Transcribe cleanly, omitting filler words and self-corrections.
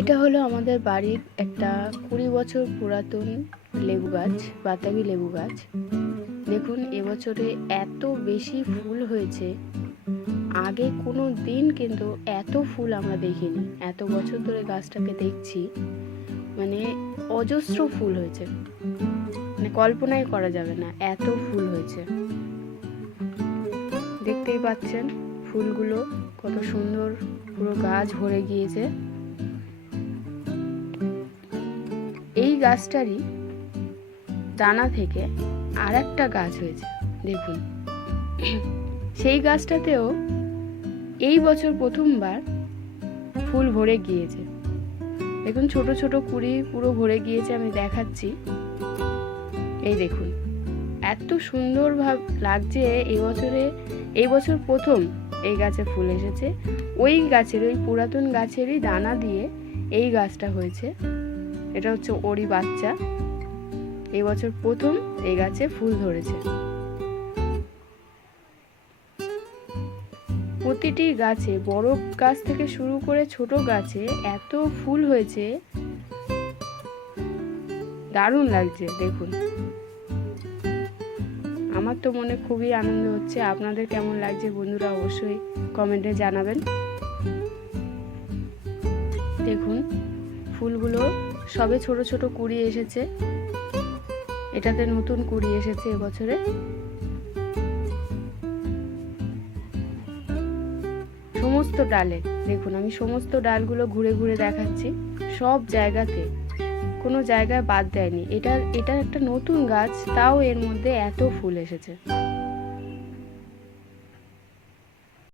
এটা হলো আমাদের বাড়ির একটা 20 বছর পুরাতন লেবু গাছ, বাতাবি লেবু গাছ। দেখুন এবছরে এত বেশি ফুল হয়েছে, আগে কোনো দিন কিন্তু এত ফুল আমরা দেখিনি। এত বছর ধরে গাছটাকে দেখছি, মানে অজস্র ফুল হয়েছে, মানে কল্পনাই করা যাবে না, এত ফুল হয়েছে। দেখতেই পাচ্ছেন ফুলগুলো কত সুন্দর, পুরো গাছ ভরে গিয়েছে। এই গাছটারই দানা থেকে আর একটা গাছ হয়েছে, দেখুন। সেই গাছটাতেও এই বছর প্রথমবার ফুল ভরে গিয়েছে। দেখুন ছোট ছোট কুঁড়ি পুরো ভরে গিয়েছে, আমি দেখাচ্ছি। এই দেখুন এত সুন্দর লাগছে এই বছর প্রথম এই গাছে ফুল এসেছে। ওই গাছের, ওই পুরাতন গাছেরই দানা দিয়ে এই গাছটা হয়েছে। এটা হচ্ছে ওরই বাচ্চা। এই বছর প্রথম এই গাছে ফুল ধরেছে। প্রতিটি গাছে, বড় গাছ থেকে শুরু করে ছোট গাছে এত ফুল হয়েছে, দারুণ লাগছে। দেখুন আমার তো মনে খুবই আনন্দ হচ্ছে। আপনাদের কেমন লাগছে বন্ধুরা অবশ্যই কমেন্টে জানাবেন। দেখুন ফুলগুলো সবে ছোট ছোট কুঁড়ি এসেছে, এটাতে নতুন কুঁড়ি এসেছে এবছরে। সমস্ত ডালে দেখুন, আমি সমস্ত ডালগুলো ঘুরে ঘুরে দেখাচ্ছি, সব জায়গাতে কোনো জায়গায় বাদ দেয়নি। এটা একটা নতুন গাছ, তাও এর মধ্যে এত ফুল এসেছে।